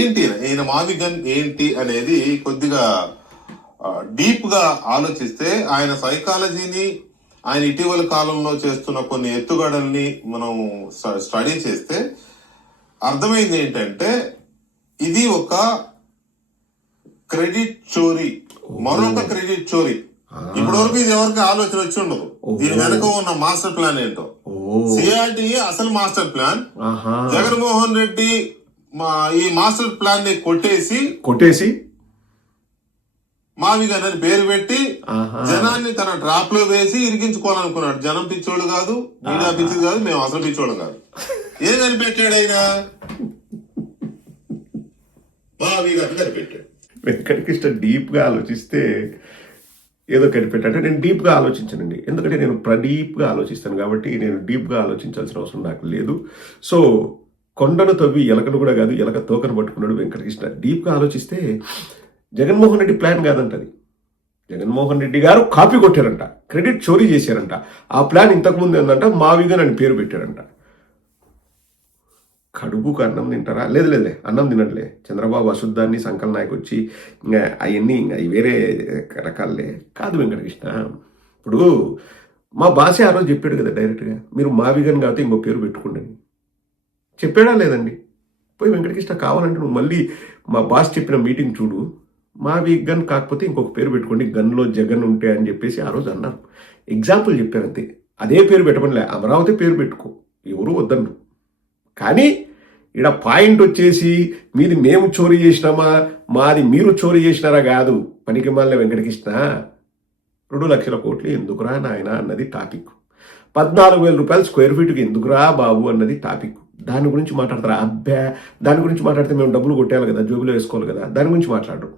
ఏంటి ఈయన మావిగన్ ఏంటి అనేది కొద్దిగా డీప్ గా ఆలోచిస్తే ఆయన సైకాలజీని, ఆయన ఇటీవల కాలంలో చేస్తున్న కొన్ని ఎత్తుగడల్ని మనం స్టడీ చేస్తే అర్థమైంది ఏంటంటే ఇది ఒక క్రెడిట్ చోరీ, మరొక క్రెడిట్ చోరీ. ఇప్పటి వరకు ఇది ఎవరికి ఆలోచన వచ్చి ఉండదు దీని వెనక ఉన్న మాస్టర్ ప్లాన్ ఏంటో. సిఆర్డి అసలు మాస్టర్ ప్లాన్, జగన్మోహన్ రెడ్డి ఈ మాస్టర్ ప్లాన్ ని కొట్టేసి మావిగన్ అని పేరు పెట్టి జనాన్ని తన డ్రాప్ లో వేసి ఇరికించుకోవాలనుకున్నాడు. జనం పిచ్చోడు కాదు, మీడియా పిచ్చిది కాదు, మేము అసలు పిచ్చోడు కాదు. ఏం కనిపెట్టాడు ఆయన? మావిగన్ కనిపెట్టాడు. వెంకటకృష్ణ డీప్ గా ఆలోచిస్తే ఏదో కనిపెట్టాడు. నేను డీప్ గా ఆలోచించానండి, ఎందుకంటే నేను డీప్ గా ఆలోచిస్తాను కాబట్టి నేను డీప్ గా ఆలోచించాల్సిన అవసరం నాకు లేదు. సో కొండను తవ్వి ఎలకను కూడా కాదు, ఎలక తోకను పట్టుకున్నాడు వెంకటకృష్ణ. డీప్ గా ఆలోచిస్తే జగన్మోహన్ రెడ్డి ప్లాన్ కాదంటది. జగన్మోహన్ రెడ్డి గారు కాపీ కొట్టారంట, క్రెడిట్ చోరీ చేశారంట. ఆ ప్లాన్ ఇంతకుముందు ఏంటంట మావిగన్ అని పేరు పెట్టారంట. కడుపుకు అన్నం తింటారా? లేదు అన్నం తినట్లే. చంద్రబాబు అశుద్ధాన్ని సంకల్ నాయకు వచ్చి అవన్నీ అవి వేరే రకాలే కాదు వెంకటకృష్ణ. ఇప్పుడు మా బాసే ఆ రోజు చెప్పాడు కదా డైరెక్ట్గా, మీరు మావిగన్ కాబట్టి ఇంకో పేరు పెట్టుకోండి చెప్పాడా లేదండి? పోయి వెంకటకృష్ణ కావాలంటే నువ్వు మళ్ళీ మా బాస్ చెప్పిన మీటింగ్ చూడు, మావిగన్ కాకపోతే ఇంకొక పేరు పెట్టుకోండి, గన్లో జగన్ ఉంటే అని చెప్పేసి ఆ రోజు అన్నారు. ఎగ్జాంపుల్ చెప్పారు అంతే. అదే పేరు పెట్టమనిలే, అమరావతి పేరు పెట్టుకో, ఎవరు వద్దన్నారు. కానీ ఇక్కడ పాయింట్ వచ్చేసి మీది మేము చోరీ చేసినామా, మాది మీరు చోరీ చేసినారా కాదు. పనికి మాలిన వెంకటకృష్ణ 2 లక్షల కోట్లు ఎందుకురా నాయన అన్నది టాపిక్. 14,000 రూపాయలు స్క్వేర్ ఫీట్కి ఎందుకురా బాబు అన్నది టాపిక్. దాని గురించి మాట్లాడతారా? అబ్బా దాని గురించి మాట్లాడితే మేము డబ్బులు కొట్టేయాలి కదా, జోబులో వేసుకోవాలి కదా, దాని గురించి మాట్లాడరు.